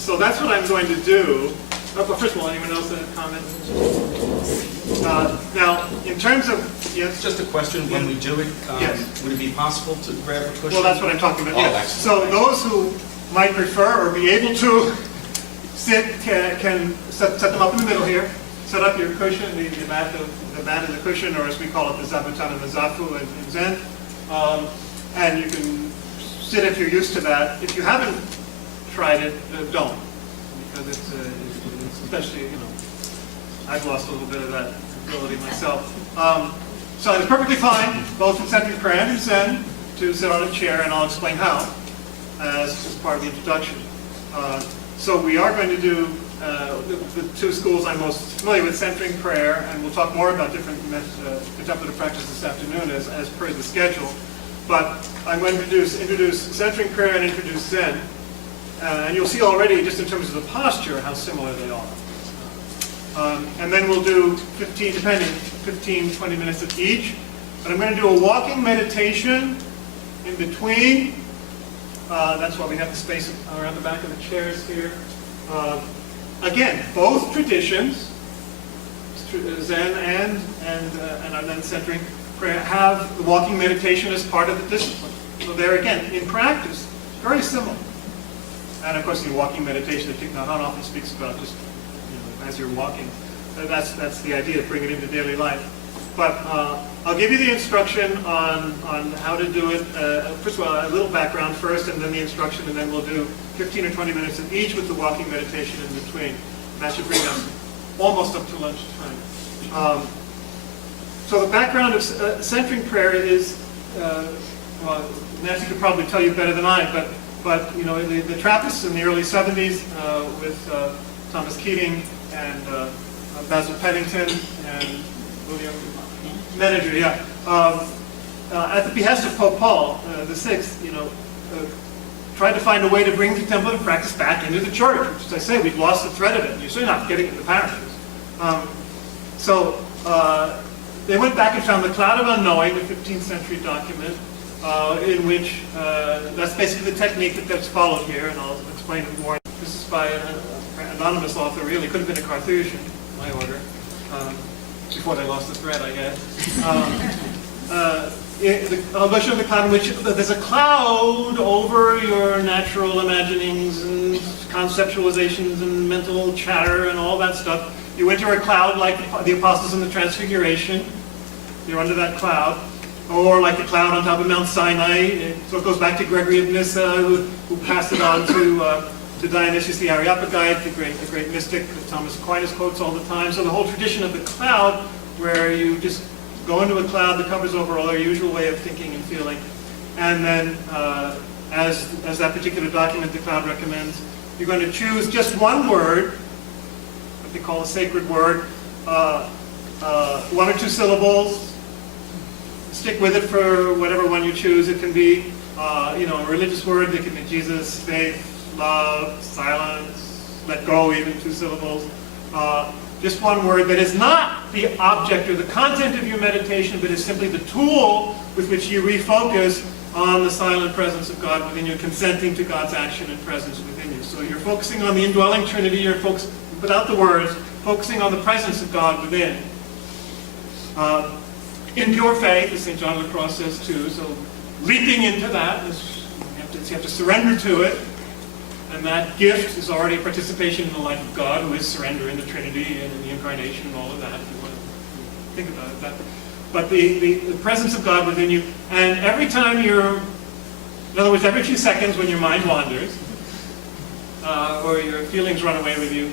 So that's what I'm going to do. But first of all, anyone else have a comment? Now, in terms of, yes? Just a question, when we do it, Yes. would it be possible to grab a cushion? Well, that's what I'm talking about. Oh, Yes. excellent. So those who might prefer or be able to sit can set them up in the middle here. Set up your cushion, the mat and the cushion, or as we call it, the zabuton and the zafu in Zen. And you can sit if you're used to that. If you haven't tried it, don't. Because it's especially, I've lost a little bit of that ability myself. So it's perfectly fine, both in centering prayer and in Zen, to sit on a chair, and I'll explain how as part of the introduction. So we are going to do the two schools I'm most familiar with, centering prayer, and we'll talk more about different contemplative practice this afternoon as per the schedule. But I'm going to introduce centering prayer and introduce Zen. And you'll see already, just in terms of the posture, how similar they are. And then we'll do 15, 20 minutes of each. But I'm going to do a walking meditation in between. That's why we have the space around the back of the chairs here. Again, both traditions, Zen and then centering prayer, have the walking meditation as part of the discipline. So there again, in practice, very similar. And of course, the walking meditation that Thich Nhat Hanh often speaks about, just as you're walking. That's the idea, bring it into daily life. But I'll give you the instruction on how to do it. First of all, a little background first, and then the instruction, and then we'll do 15 or 20 minutes of each with the walking meditation in between. That should bring us almost up to lunchtime. So the background of centering prayer is, well, Nancy could probably tell you better than I, but the Trappists in the early 70s with Thomas Keating and Basil Peddington and William Menager, yeah. At the behest of Pope Paul VI, tried to find a way to bring contemplative practice back into the church, which, as I say, we've lost the thread of it. You're certainly not getting it in the parishes. So they went back and found the Cloud of Unknowing, the 15th century document, in which that's basically the technique that's followed here, and I'll explain it more. This is by an anonymous author, really. Could have been a Carthusian, in my order, before they lost the thread, I guess. The version of the cloud in which there's a cloud over your natural imaginings and conceptualizations and mental chatter and all that stuff. You enter a cloud like the apostles in the Transfiguration. You're under that cloud. Or like the cloud on top of Mount Sinai. So it goes back to Gregory of Nyssa, who passed it on to Dionysius the Areopagite, the great mystic that Thomas Aquinas quotes all the time. So the whole tradition of the cloud, where you just go into a cloud that covers over all our usual way of thinking and feeling. And then, as that particular document, the cloud recommends, you're going to choose just one word, what they call a sacred word, one or two syllables. Stick with it for whatever one you choose. It can be, a religious word. It can be Jesus, faith, love, silence, let go, even 2 syllables. Just one word that is not the object or the content of your meditation, but is simply the tool with which you refocus on the silent presence of God within you, consenting to God's action and presence within you. So you're focusing on the indwelling Trinity. You're focusing, without the words, focusing on the presence of God within. In pure faith, as St. John of the Cross says too, so leaping into that, you have to surrender to it, and that gift is already a participation in the life of God, who is surrender in the Trinity and in the Incarnation and all of that, if you want to think about it. But the presence of God within you, and every time in other words, every few seconds when your mind wanders, or your feelings run away with you,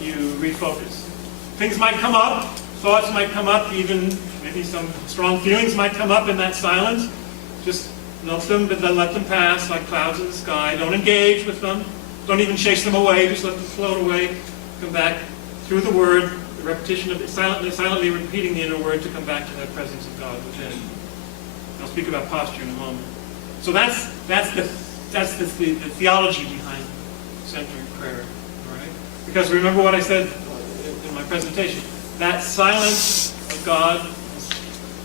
you refocus. Things might come up, thoughts might come up, even maybe some strong feelings might come up in that silence. Just note them, but then let them pass like clouds in the sky. Don't engage with them. Don't even chase them away. Just let them float away. Come back through the word, the repetition of it, silently repeating the inner word to come back to that presence of God within. I'll speak about posture in a moment. So that's the theology behind centering prayer. All right? Because remember what I said in my presentation. That silence of God,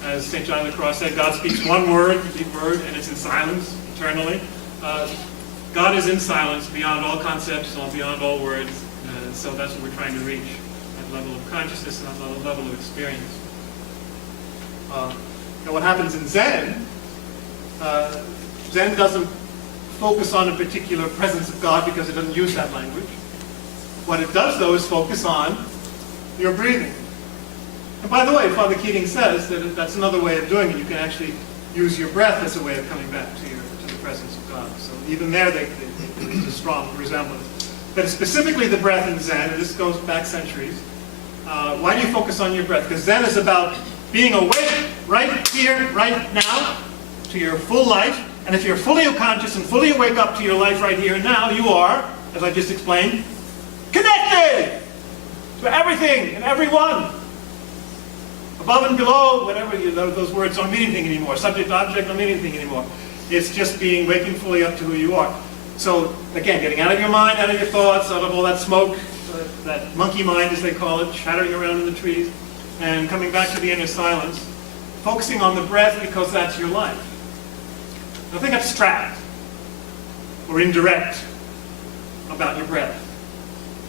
as St. John of the Cross said, God speaks one word, the deep word, and it's in silence eternally. God is in silence, beyond all concepts, beyond all words. So that's what we're trying to reach, that level of consciousness and that level of experience. Now what happens in Zen, Zen doesn't focus on a particular presence of God because it doesn't use that language. What it does, though, is focus on your breathing. And by the way, Father Keating says that that's another way of doing it. You can actually use your breath as a way of coming back to the presence of God. So even there, there's a strong resemblance. But specifically the breath in Zen, and this goes back centuries. Why do you focus on your breath? Because Zen is about being awake right here, right now, to your full life. And if you're fully conscious and fully awake up to your life right here and now, you are, as I just explained, connected to everything and everyone. Above and below, whatever, those words don't mean anything anymore. Subject, object don't mean anything anymore. It's just waking fully up to who you are. So, again, getting out of your mind, out of your thoughts, out of all that smoke, that monkey mind, as they call it, chattering around in the trees, and coming back to the inner silence, focusing on the breath because that's your life. Nothing abstract or indirect about your breath.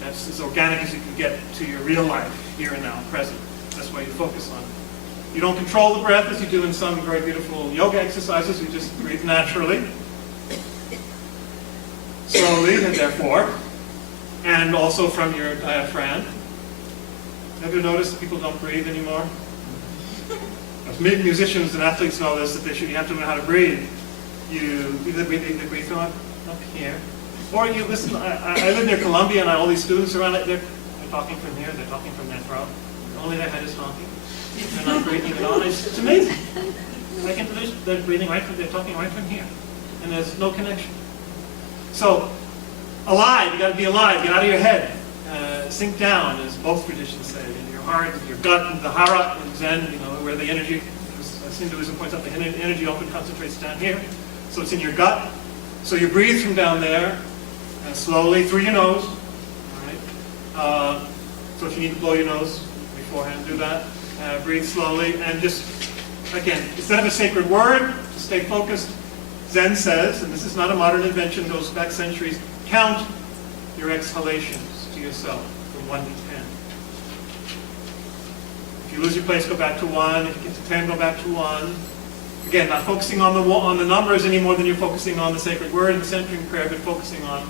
That's as organic as you can get to your real life, here and now, present. That's why you focus on it. You don't control the breath as you do in some very beautiful yoga exercises. You just breathe naturally, slowly, and therefore, and also from your diaphragm. Have you noticed that people don't breathe anymore? As musicians and athletes know this, that you have to know how to breathe. You either breathe from up here, or you listen. I live near Columbia, and all these students around it, they're talking from here, they're talking from their throat. Only their head is talking. They're not breathing at all. It's amazing. Like they're breathing they're talking right from here, and there's no connection. So, alive. You got to be alive. Get out of your head. Sink down, as both traditions say, in your heart, in your gut, in the hara, in Zen. Where the energy, as Hinduism points out, the energy often concentrates down here. So it's in your gut. So you breathe from down there, slowly through your nose. All right. So if you need to blow your nose beforehand, do that. Breathe slowly, and just, again, instead of a sacred word, to stay focused, Zen says, and this is not a modern invention, goes back centuries, count your exhalations to yourself from 1 to 10. If you lose your place, go back to 1. If you get to 10, go back to 1. Again, not focusing on the numbers any more than you're focusing on the sacred word in the centering prayer, but focusing on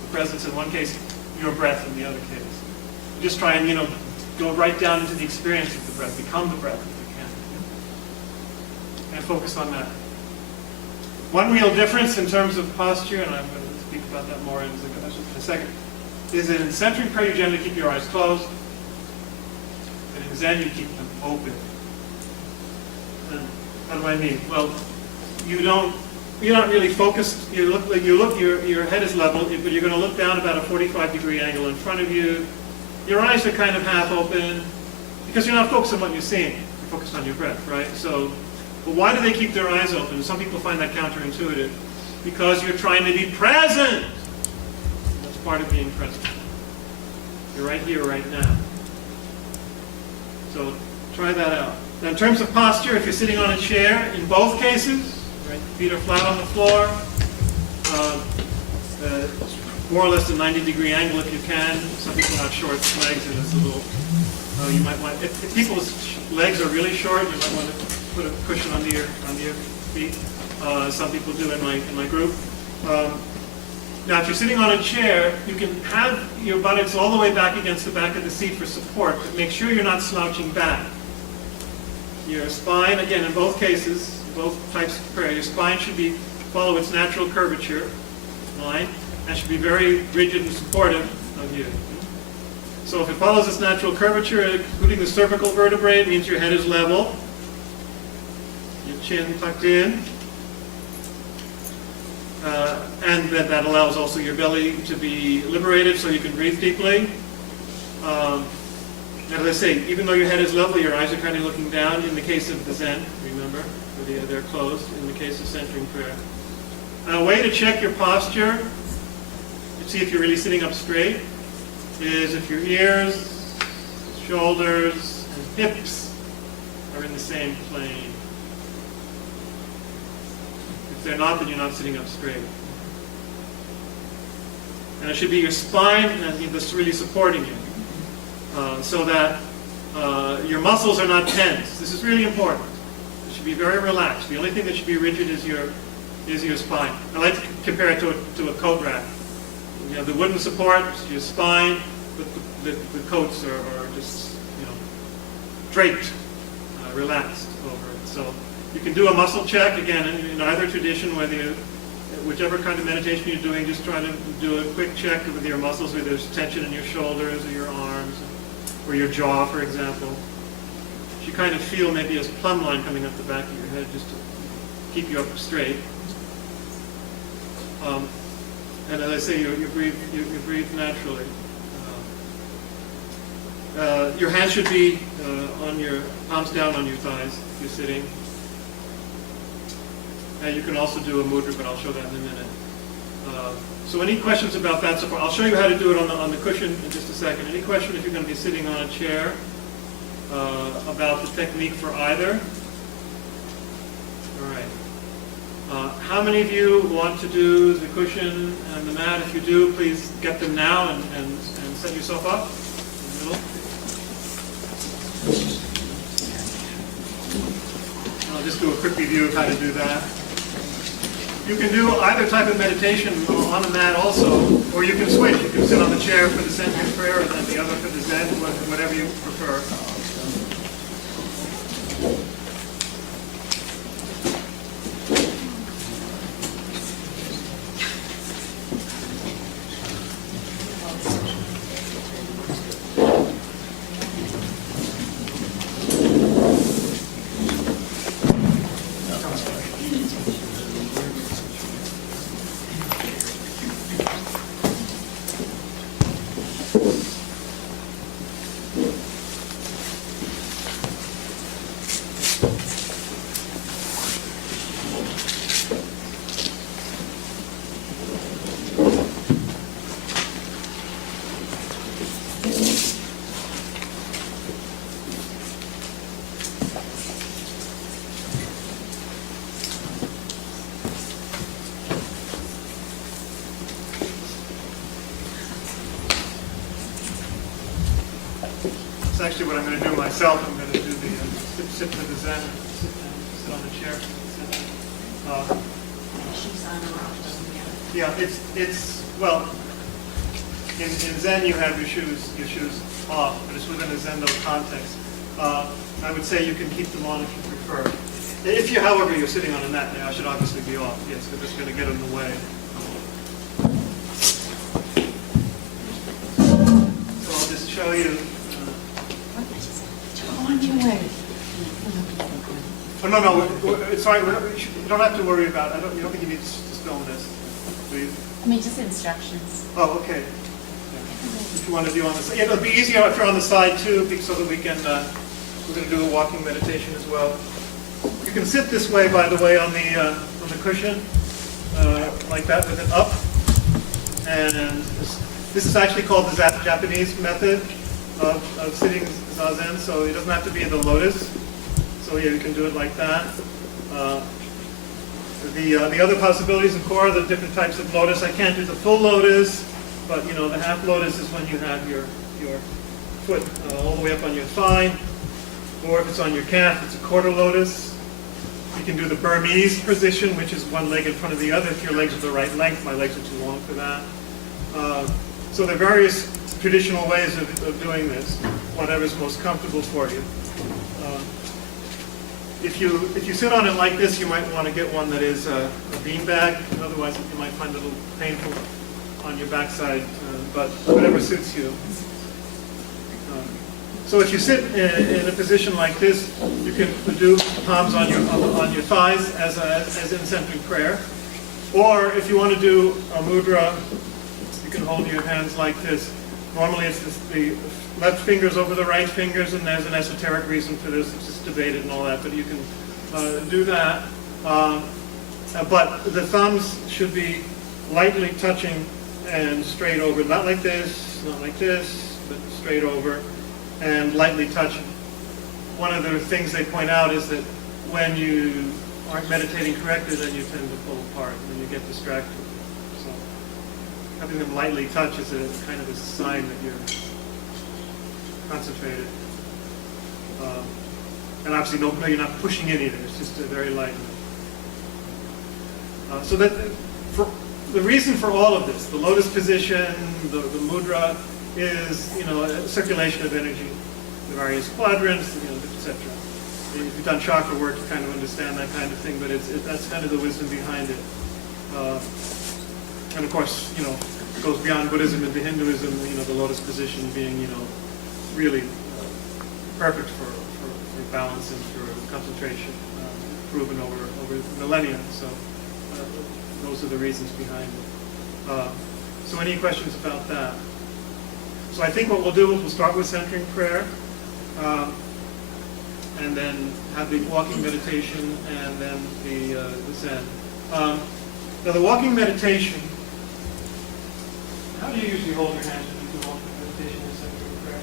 the presence in one case, your breath in the other case. Just try and, go right down into the experience of the breath. Become the breath if you can. And focus on that. One real difference in terms of posture, and I'm going to speak about that more in a second, is that in centering prayer you generally keep your eyes closed, and in Zen you keep them open. And what do I mean? Well, you're not really focused. Your head is level, but you're going to look down about a 45-degree angle in front of you. Your eyes are kind of half open, because you're not focused on what you're seeing. You're focused on your breath, right? So, but why do they keep their eyes open? Some people find that counterintuitive. Because you're trying to be present. That's part of being present. You're right here, right now. So, try that out. Now, in terms of posture, if you're sitting on a chair, in both cases, right, feet are flat on the floor, more or less a 90-degree angle if you can. Some people have short legs, and it's a little. You might want, if people's legs are really short, you might want to put a cushion under your feet. Some people do in my group. Now, if you're sitting on a chair, you can have your buttocks all the way back against the back of the seat for support, but make sure you're not slouching back. Your spine, again, in both cases, both types of prayer, your spine should follow its natural curvature line. And should be very rigid and supportive of you. So if it follows its natural curvature, including the cervical vertebrae, it means your head is level, your chin tucked in, and that allows also your belly to be liberated so you can breathe deeply. As I say, even though your head is level, your eyes are kind of looking down in the case of the Zen, remember, they're closed in the case of centering prayer. A way to check your posture, see if you're really sitting up straight, is if your ears, shoulders, and hips are in the same plane. If they're not, then you're not sitting up straight. And it should be your spine that's really supporting you, so that your muscles are not tense. This is really important. It should be very relaxed. The only thing that should be rigid is your spine. I like to compare it to a coat rack. You have the wooden support, your spine, but the coats are just, draped, relaxed over it. So you can do a muscle check, again, in either tradition, whichever kind of meditation you're doing, just try to do a quick check with your muscles, whether there's tension in your shoulders or your arms, or your jaw, for example. You kind of feel maybe a plumb line coming up the back of your head just to keep you up straight. And as I say, you breathe naturally. Your hands should be on your palms down on your thighs if you're sitting. And you can also do a mudra, but I'll show that in a minute. So any questions about that so far? I'll show you how to do it on the cushion in just a second. Any question if you're going to be sitting on a chair about the technique for either? All right. How many of you want to do the cushion and the mat? If you do, please get them now and set yourself up in the middle. I'll just do a quick review of how to do that. You can do either type of meditation on a mat also, or you can switch. You can sit on the chair for the Sensei prayer and then the other for the Zen, whatever you prefer. It's actually what I'm going to do myself. I'm going to do the sit for the Zen, sit on the chair. Shoes on or off, doesn't matter. Yeah, it's well, in Zen you have your shoes off, but it's within a Zendo context. I would say you can keep them on if you prefer. If you, however, you're sitting on a mat now, I should obviously be off. Yes, because it's going to get in the way. So I'll just show you. On your way. Oh, no, it's fine. You don't have to worry about it. You don't think you need to film this, do you? I mean, just instructions. Oh, okay. If you want to do on the side. Yeah, it'll be easier if you're on the side too, so that we can, we're going to do a walking meditation as well. You can sit this way, by the way, on the cushion, like that with it up. And this is actually called the Japanese method of sitting zazen, so it doesn't have to be in the lotus. So yeah, you can do it like that. The other possibilities, of course, are the different types of lotus. I can't do the full lotus, but the half lotus is when you have your foot all the way up on your thigh, or if it's on your calf, it's a quarter lotus. You can do the Burmese position, which is one leg in front of the other. If your legs are the right length, my legs are too long for that. So there are various traditional ways of doing this, whatever's most comfortable for you. If you sit on it like this, you might want to get one that is a beanbag. Otherwise, you might find it a little painful on your backside, but whatever suits you. So if you sit in a position like this, you can do palms on your thighs as in centering prayer. Or if you want to do a mudra, you can hold your hands like this. Normally it's the left fingers over the right fingers, and there's an esoteric reason for this. It's just debated and all that, but you can do that. But the thumbs should be lightly touching and straight over. Not like this, but straight over and lightly touching. One of the things they point out is that when you aren't meditating correctly, then you tend to pull apart and you get distracted. So having them lightly touch is a kind of a sign that you're concentrated. And obviously, no, you're not pushing it either. It's just a very light. So that the reason for all of this, the lotus position, the mudra, is a circulation of energy, the various quadrants, etc. If you've done chakra work, you kind of understand that kind of thing. But that's kind of the wisdom behind it. And of course, it goes beyond Buddhism into Hinduism. The lotus position being really perfect for balance and for concentration, proven over millennia. So those are the reasons behind it. So any questions about that? So I think what we'll do is we'll start with centering prayer, and then have the walking meditation, and then the Zen. Now the walking meditation, how do you usually hold your hands when you do walking meditation and centering prayer?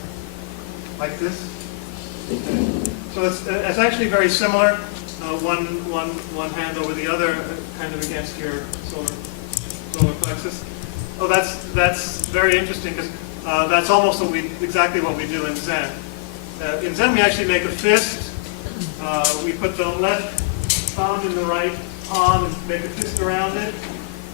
Like this? So it's actually very similar. One hand over the other, kind of against your solar plexus. Oh, that's very interesting, because that's almost exactly what we do in Zen. In Zen, we actually make a fist. We put the left thumb in the right palm and make a fist around it,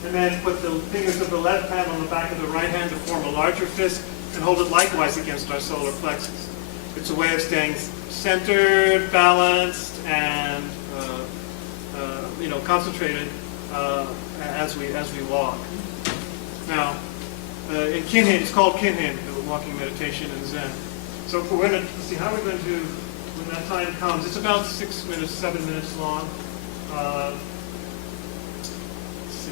and then put the fingers of the left hand on the back of the right hand to form a larger fist, and hold it likewise against our solar plexus. It's a way of staying centered, balanced, and concentrated as we walk. Now, in Kinhin, it's called Kinhin, the walking meditation in Zen. So we're going to see how we're going to do when that time comes. It's about 6 minutes, 7 minutes long. Let's see.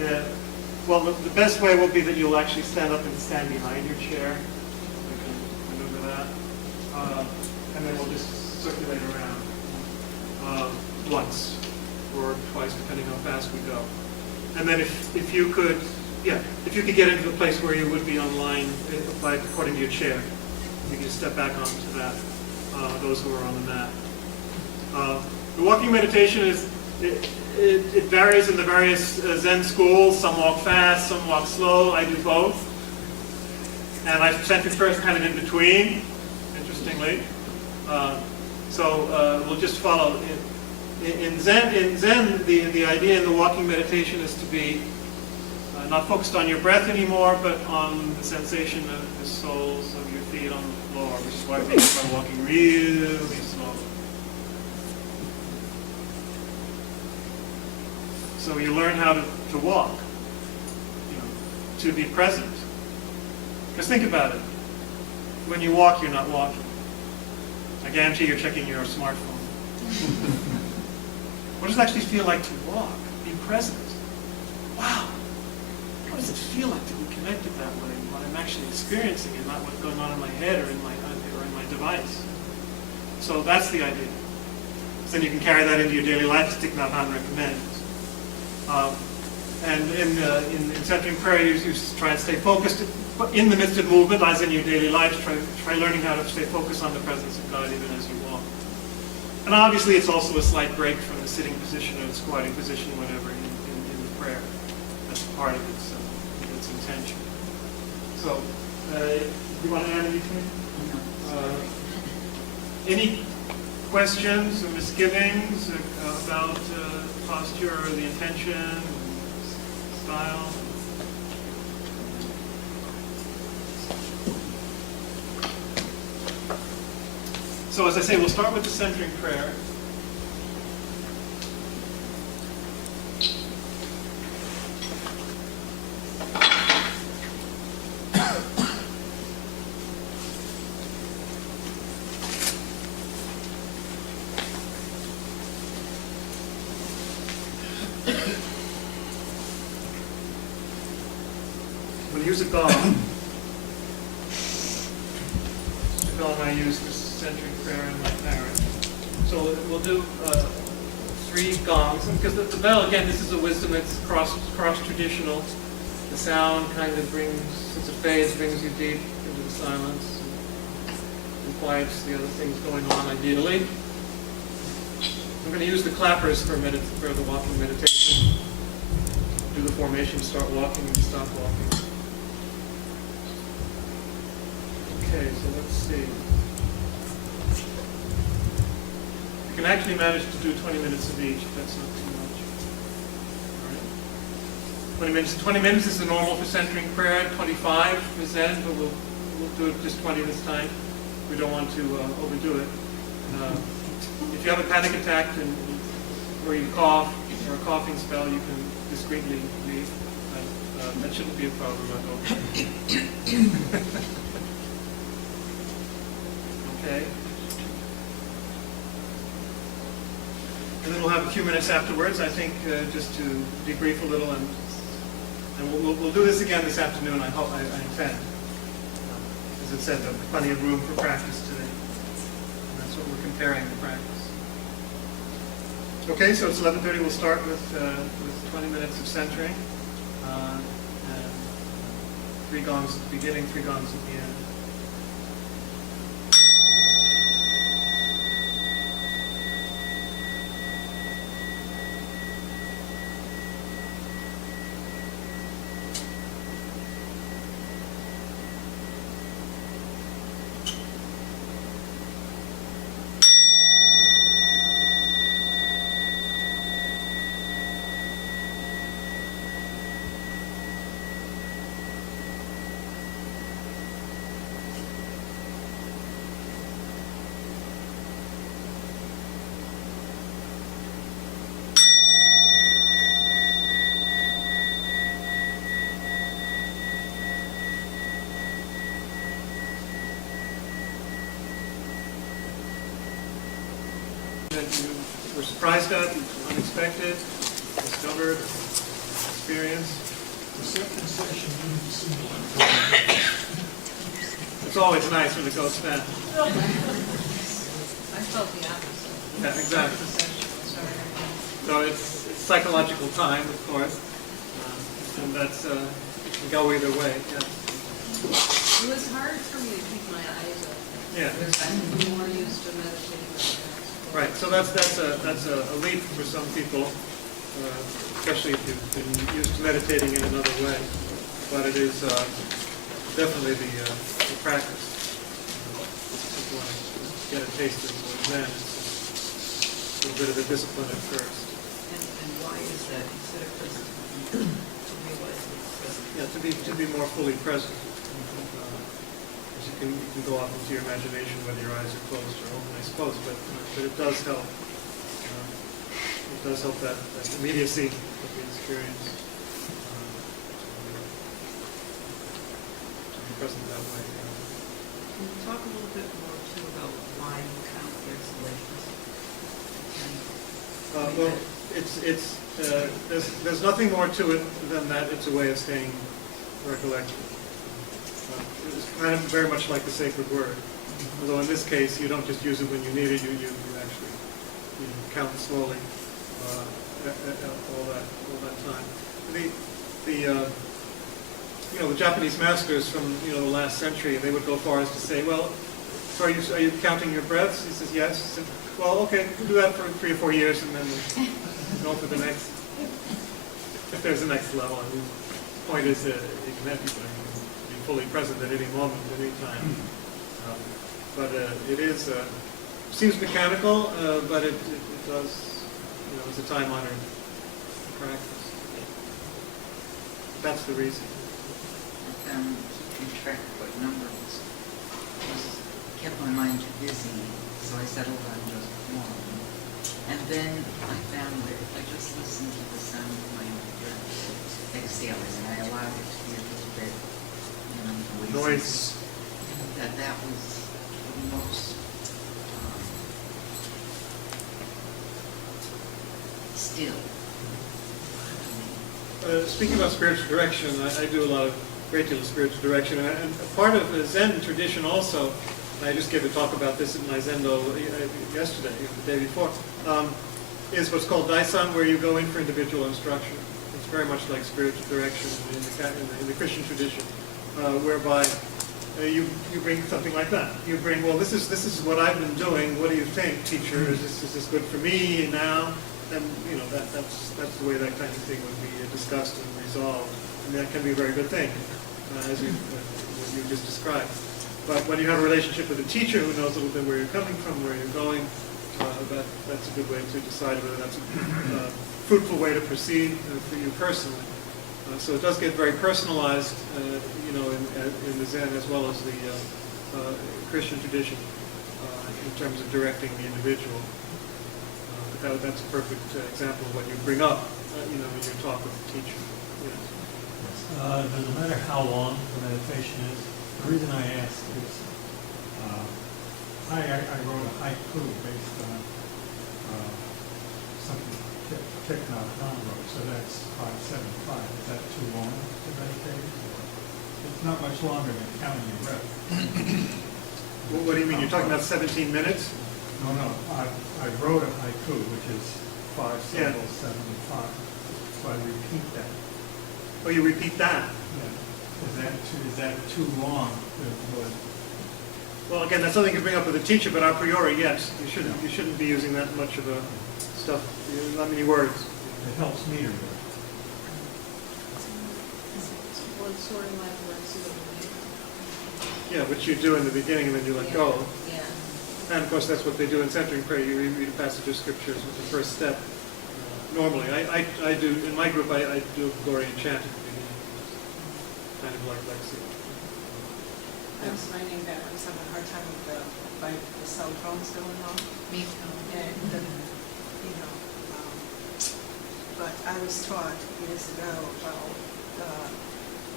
Yeah. Well, the best way will be that you'll actually stand up and stand behind your chair. We can maneuver that. And then we'll just circulate around once or twice, depending how fast we go. And then if you could get into the place where you would be online, like according to your chair, you can step back onto that, those who are on the mat. The walking meditation it varies in the various Zen schools. Some walk fast, some walk slow. I do both. And I centered first kind of in between, interestingly. So we'll just follow. In Zen, the idea in the walking meditation is to be not focused on your breath anymore, but on the sensation of the soles of your feet on the floor, which is why we start walking really slowly. So you learn how to walk, to be present. Because think about it. When you walk, you're not walking. I guarantee you're checking your smartphone. What does it actually feel like to walk? Be present. Wow. What does it feel like to be connected that way? What I'm actually experiencing and not what's going on in my head or in my device. So that's the idea. So then you can carry that into your daily life, as Thich Nhat Hanh recommends. And in centering prayer, you try and stay focused in the midst of movement, as in your daily life. Try learning how to stay focused on the presence of God even as you walk. And obviously, it's also a slight break from the sitting position or the squatting position, whatever, in the prayer. That's part of its intention. So, you want to add anything? Any questions or misgivings about posture or the intention, style? So as I say, we'll start with the centering prayer. We'll use a gong. The gong I use for centering prayer in my parish. So we'll do 3 gongs, because the bell, again, this is a wisdom that's cross-traditional. The sound kind of brings, as it fades, brings you deep into the silence and quiets the other things going on, ideally. I'm going to use the clappers for the walking meditation. the formation, start walking and stop walking. Okay, so let's see. You can actually manage to do 20 minutes of each. That's not too much. All right. 20 minutes is the normal for centering prayer. 25 is Zen, but we'll do it just 20 this time. We don't want to overdo it. If you have a panic attack or you cough or a coughing spell, you can discreetly leave. That shouldn't be a problem, I hope. Okay. And then we'll have a few minutes afterwards, I think, just to debrief a little, and we'll do this again this afternoon. I intend. As I said, there'll be plenty of room for practice today. And that's what we're comparing the practice. Okay, so it's 11:30. We'll start with 20 minutes of centering. And 3 gongs at the beginning, 3 gongs at the end. That you were surprised at, unexpected, discovered, experienced? The second session didn't seem like It's always nice when it goes fast. I felt the opposite. Yeah, exactly. So it's psychological time, of course, and that's can go either way. Yeah. It was hard for me to keep my eyes open. Yeah. I'm more used to meditating. Right. So that's a leap for some people, especially if you've been used to meditating in another way. But it is definitely the practice. If you want to get a taste of Zen, it's a little bit of a discipline at first. And why is that? Instead of present, to realize it's present. Yeah, to be more fully present. You can go off into your imagination whether your eyes are closed or open, I suppose, but it does help. It does help that immediacy of the experience to be present that way. Can you talk a little bit more too about why you count the exhalations? Well, there's nothing more to it than that. It's a way of staying recollected. It's kind of very much like the sacred word. Although in this case, you don't just use it when you need it, you actually count slowly all that time. The Japanese masters from the last century, they would go far as to say, well, so are you counting your breaths? He says yes. He said, well, okay, we'll do that for 3 or 4 years, and then we'll go for the next. If there's a next level, I mean, the point is that you can have people be fully present at any moment, at any time. But it is seems mechanical, but it does, it's a time-honored practice. That's the reason. I found keeping track of what number was kept my mind too busy, so I settled on just one. And then I found that if I just listened to the sound of my own breath exhaling, and I allowed it to be a little bit, Noise. that was the most still. Speaking about spiritual direction, I do a great deal of spiritual direction, and part of the Zen tradition also, I just gave a talk about this at my Zendo yesterday, the day before, is what's called Daisan, where you go in for individual instruction. It's very much like spiritual direction in the Christian tradition, whereby you bring something like that. You bring, well, this is what I've been doing. What do you think, teacher? Is this good for me now? then, you know, that's the way that kind of thing would be discussed and resolved. And that can be a very good thing, as you just described. But when you have a relationship with a teacher who knows a little bit where you're coming from, where you're going, that's a good way to decide whether that's a fruitful way to proceed for you personally. So it does get very personalized, you know, in the Zen as well as the Christian tradition in terms of directing the individual. But that's a perfect example of what you bring up, you know, in your talk with the teacher. Yes. No matter how long the meditation is, the reason I ask is I wrote a haiku based on something Thich Nhat Hanh wrote, so that's 575. Is that too long to meditate? It's not much longer than counting your breath. Well, what do you mean? You're talking about 17 minutes? No, I wrote a haiku, which is 5 syllables, 75. So I repeat that. Oh, you repeat that? Yeah. Is that too long? Well, again, that's something you bring up with a teacher, but a priori, yes. You shouldn't be using that much of a stuff, not many words. It helps me to do it. Well, it's sort of like works in Yeah, which you do in the beginning and then you let go. Yeah. And of course, that's what they do in centering prayer. You read a passage of scriptures with the first step. Normally, I do, in my group, I do Gregorian chant at the beginning. Kind of like Lexi. I was finding that I was having a hard time with the cell phones going on. Me too. And, you know, but I was taught years ago about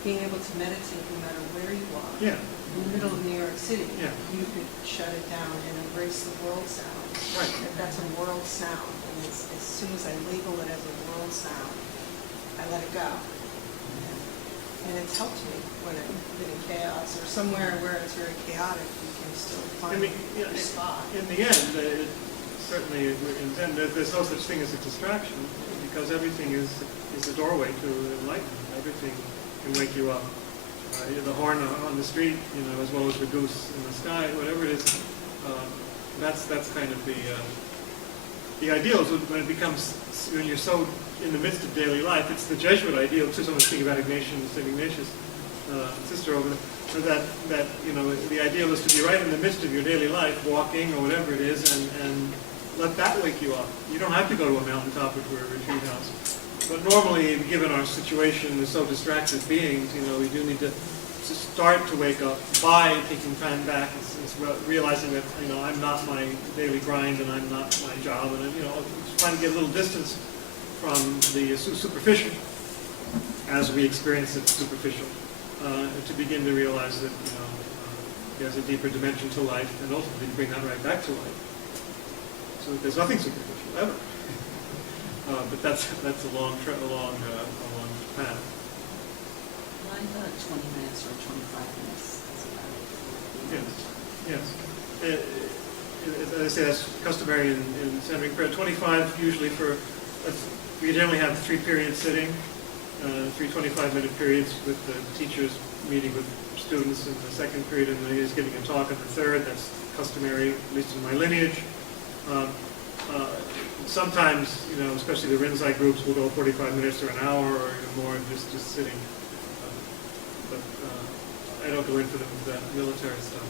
being able to meditate no matter where you are. Yeah. In the middle of New York City, Yeah. you could shut it down and embrace the world sound. Right. And that's a world sound. And as soon as I label it as a world sound, I let it go. And it's helped me when I've been in chaos or somewhere where it's very chaotic, you can still find your spot. In the end, certainly in Zen, there's no such thing as a distraction because everything is a doorway to enlightenment. Everything can wake you up. The horn on the street, you know, as well as the goose in the sky, whatever it is. That's kind of the ideal is when it becomes, when you're so in the midst of daily life. It's the Jesuit ideal too. Someone speaking about Ignatius, sister over there. So that you know, the ideal is to be right in the midst of your daily life, walking or whatever it is, and let that wake you up. You don't have to go to a mountaintop or to a retreat house. But normally, given our situation as so distracted beings, you know, we do need to start to wake up by taking time back. It's realizing that, you know, I'm not my daily grind and I'm not my job, and you know, trying to get a little distance from the superficial as we experience it superficial, to begin to realize that, you know, there's a deeper dimension to life, and ultimately bring that right back to life. So that there's nothing superficial ever. But that's a long path. Why about 20 minutes or 25 minutes? That's about it. Yes. As I say, that's customary in centering prayer. 25 usually we generally have 3 periods sitting, 3 25-minute periods with the teachers meeting with students in the second period, and then he's giving a talk in the third. That's customary, at least in my lineage. Sometimes, you know, especially the Rinzai groups will go 45 minutes or an hour or even more just sitting. But I don't go in for that military stuff.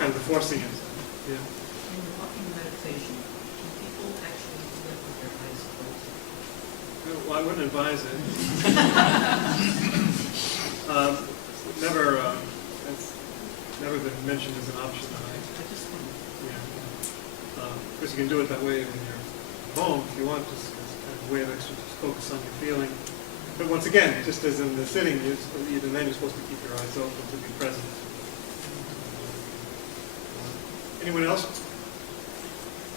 Kind of the forcing it. Yeah. In walking meditation, can people actually do it with their eyes closed? Well, I wouldn't advise it. It's never been mentioned as an option. I just wonder. Of course, you can do it that way when you're home if you want, just as kind of a way of extra focus on your feeling. But once again, just as in the sitting, even then you're supposed to keep your eyes open to be present. Anyone else?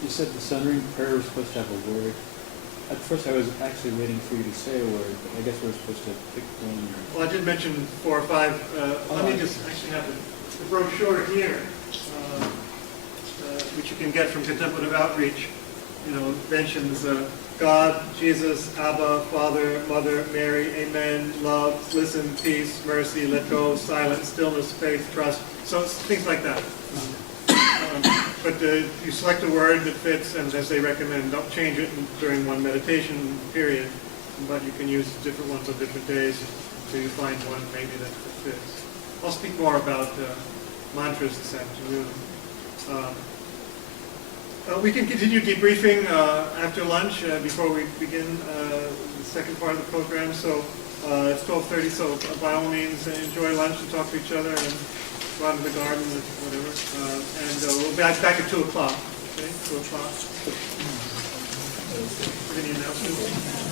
You said the centering prayer was supposed to have a word. At first I was actually waiting for you to say a word, but I guess we're supposed to pick one. Well, I did mention 4 or 5. Let me just actually have the brochure here, which you can get from Contemplative Outreach. You know, mentions God, Jesus, Abba, Father, Mother, Mary, Amen, love, listen, peace, mercy, let go, silence, stillness, faith, trust. So it's things like that. but you select a word that fits, and as they recommend, don't change it during one meditation period, but you can use different ones on different days until you find one maybe that fits. I'll speak more about mantras this afternoon. We can continue debriefing after lunch before we begin the second part of the program. So it's 12:30, so by all means enjoy lunch and talk to each other and go out in the garden or whatever. And we'll be back at 2 o'clock. Okay, 2 o'clock. Any announcements?